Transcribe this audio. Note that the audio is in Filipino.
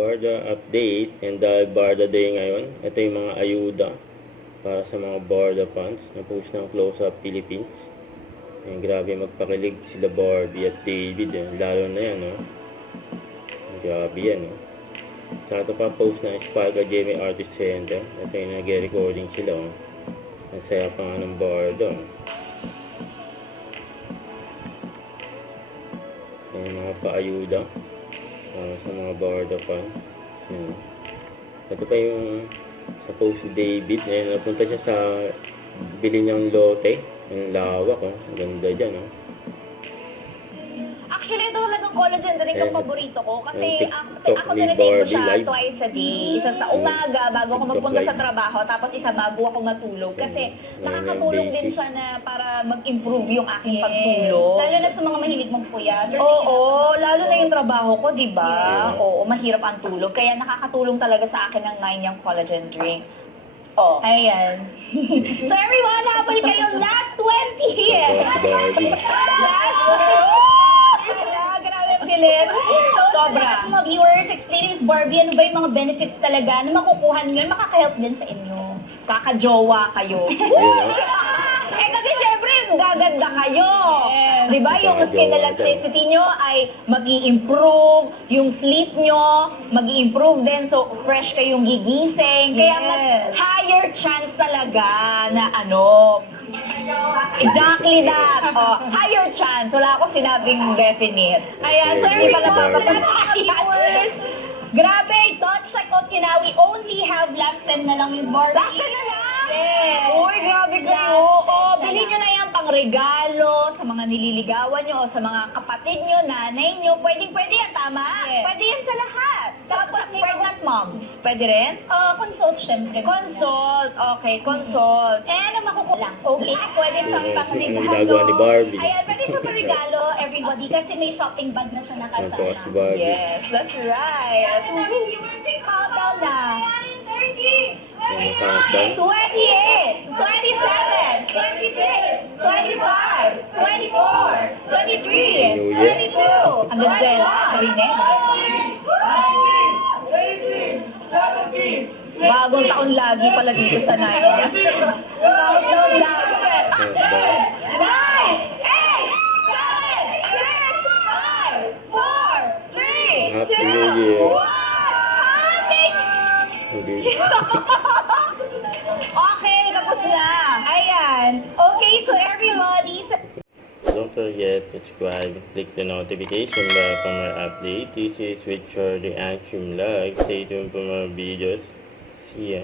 Barda update, and dahil Barda Day ngayon, ito yung mga ayuda para sa mga Barda fans na post ng Close Up Philippines. Ayan, grabe magpakilig sila Barbie at David, lalo na yan, grabe yan, sa ito pa post ng Sparka Jamie Artist Center. Ito yung nag-recording sila, ang saya pa nga ng Barda. Ayan, mga paayuda sa mga Barda fans. Ito pa yung sa post si David. Ayan, napunta siya sa bili niyang lote. Yung lawak, ang ganda dyan, Actually, ito talagang collagen drink ang paborito ko. Kasi TikTok ako ni tinitake ko Barbie siya live. twice a day. Isa sa umaga, bago ako TikTok magpunta sa live. trabaho. Tapos isa bago ako matulog. Kasi nakakatulong din basic. siya na para mag-improve yung aking pagtulog. Lalo na sa mga mahilig magpuyat. Oo, lalo na yung trabaho ko, di ba? Yeah. Oo, mahirap ang tulog. Kaya nakakatulong talaga sa akin ng 9 yung collagen drink. Oh. Ayan. So everyone, habang kayo last 20 years. Tapos Barbie. Grabe ang bilis. Sobra. Mga viewers, explain Miss Barbie, ano ba yung mga benefits talaga na makukuha ninyo, makaka-help din sa inyo. Kakajowa kayo. Eh kasi syempre, gaganda kayo. Di ba? Yung skin elasticity nyo ay mag-i-improve. Yung sleep nyo, mag-i-improve din. So, fresh kayong gigising. Kaya mas higher chance talaga na exactly that. Oh, higher chance. Wala ako sinabing definite. Ayan, so Okay, hindi pala Barbie. viewers. Grabe, Don't check out yun na. We only have last 10 na lang Miss Barbie. last na lang. Yes. Uy, grabe kayo. Oh, bilhin nyo na yan pang regalo sa mga nililigawan nyo o sa mga kapatid nyo, nanay nyo. Pwede yan, tama? Yes. Pwede yan sa lahat. Tapos Tapos, pregnant moms. Pwede rin? Consult syempre. Consult. Okay, consult. Eh, ano makukuha lang? Okay, pwede siyang Yung pangregalo. ginagawa ni Barbie. Ayan, pwede siyang pangregalo everybody kasi may shopping bag na siya Ito si nakasama. Barbie. Yes, that's right. Countdown na. 30, Yung countdown. 28, 27, 26, 25, 24, 23, New Year. 22, Hanggang dyan, marinig. 18, 17, Bagong taon lagi pala dito sa night niya. Countdown lagi. Countdown. 9, 8, 7, 6, 5, 4, 3, Happy New Year. 1. Hindi. Okay, tapos na. Ayan. Okay, so everybody, Don't forget to subscribe and click the notification bell for more updates. This is Richard the Action Vlog. Stay tuned for more videos. See ya.